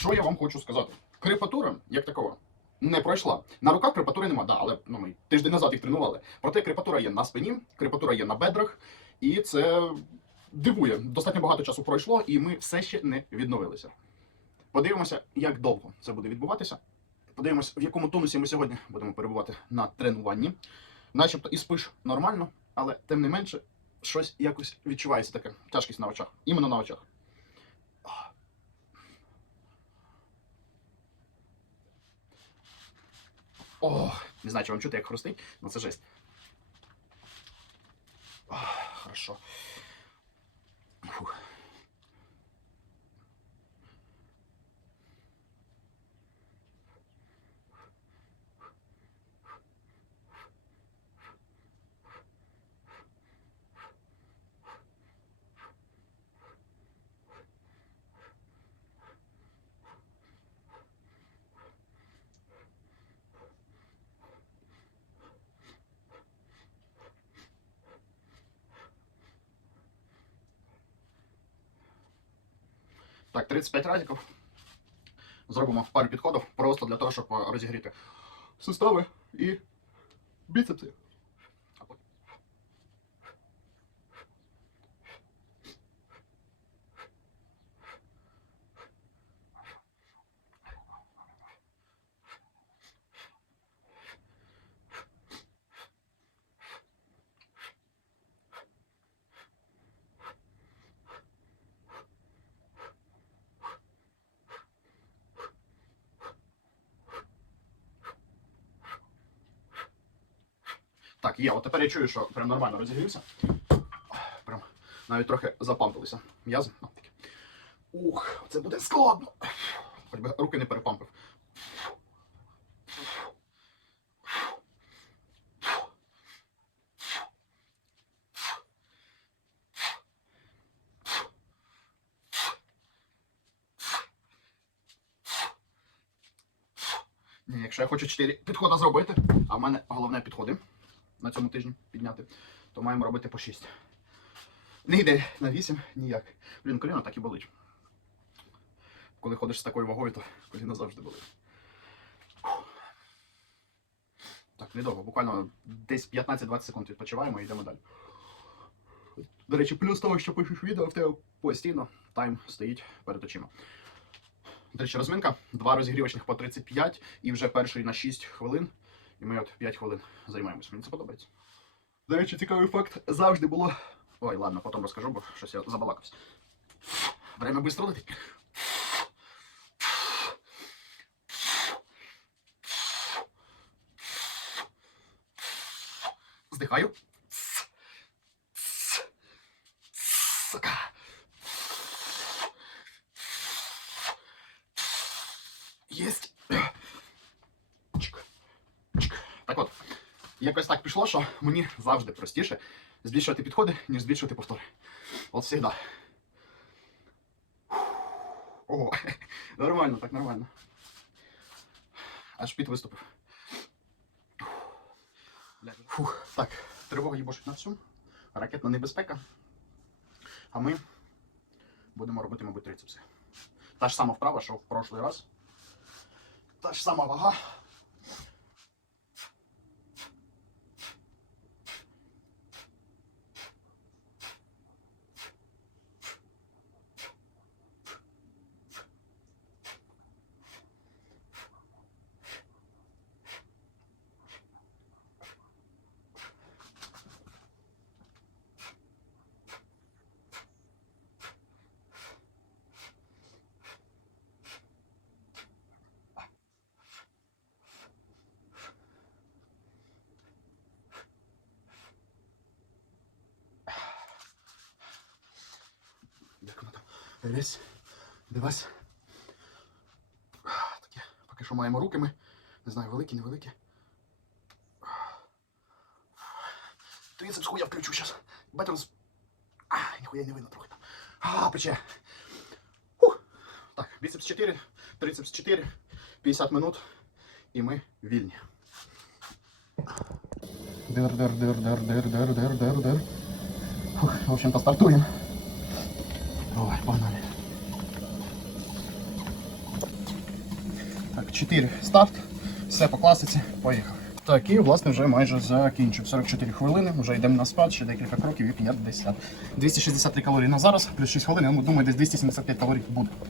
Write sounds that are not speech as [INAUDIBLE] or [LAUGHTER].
Що я вам хочу сказати? Крепатура, як такова, не пройшла. На руках крепатури нема, да, але ну, ми тиждень назад їх тренували. Проте крепатура є на спині, крепатура є на бедрах, і це дивує. Достатньо багато часу пройшло, і ми все ще не відновилися. Подивимося, як довго це буде відбуватися. Подивимося, в якому тонусі ми сьогодні будемо перебувати на тренуванні. Начебто і спиш нормально, але тим не менше, щось якось відчувається таке. Тяжкість на очах. Іменно на очах. О, не знаю, чи вам чути, як хрустить, але це жесть. О, хорошо. Фух. Так, 35 разиків. Зробимо пару підходів просто для того, щоб розігріти сустави і біцепси. Так, є. От тепер я чую, що прям нормально розігрівся. Прям навіть трохи запампилися. М'язи. Ну. Ух, це буде складно. Хоч би руки не перепампив. Якщо я хочу 4 підходи зробити, а в мене головне підходи на цьому тижні підняти, то маємо робити по 6. Не йде на 8 ніяк. Блін, коліно так і болить. Коли ходиш з такою вагою, то коліно завжди болить. Так, недовго, буквально десь 15-20 секунд відпочиваємо і йдемо далі. До речі, плюс того, що пишеш відео, в тебе постійно тайм стоїть перед очима. До речі, розминка, два розігрівочних по 35 і вже перший на 6 хвилин. І ми от 5 хвилин займаємось. Мені це подобається. До речі, цікавий факт завжди було. Ой, ладно, потім розкажу, бо щось я забалакався. Время швидко летить. Здихаю. Сука. Єсть. Якось так пішло, що мені завжди простіше збільшувати підходи, ніж збільшувати повтори. От завжди. О, [LAUGHS] нормально, так нормально. Аж під виступив. Фух, так, тривога їбошить на всю. Ракетна небезпека. А ми будемо робити, мабуть, трицепси. Та ж сама вправа, що в прошлий раз. Та ж сама вага. Як Дивись, дивись. Таке. Поки що маємо руки ми. Не знаю, великі, невеликі. Трицепс хуя включу зараз. Бетерс. А, ніхуя не видно трохи там. А, пече. Так, біцепс 4, трицепс 4, 50 минут. І ми вільні. Дир, дир, дир, дир, дир, дир, дир, дир. Фух, в общем-то, стартуємо. Давай, погнали. Так, 4 старт, все по класиці, поїхав. Так, і власне вже майже закінчив. 44 хвилини, вже йдемо на спад, ще декілька кроків і 50. 263 калорії на зараз, плюс 6 хвилин, я думаю, десь 275 калорій буде.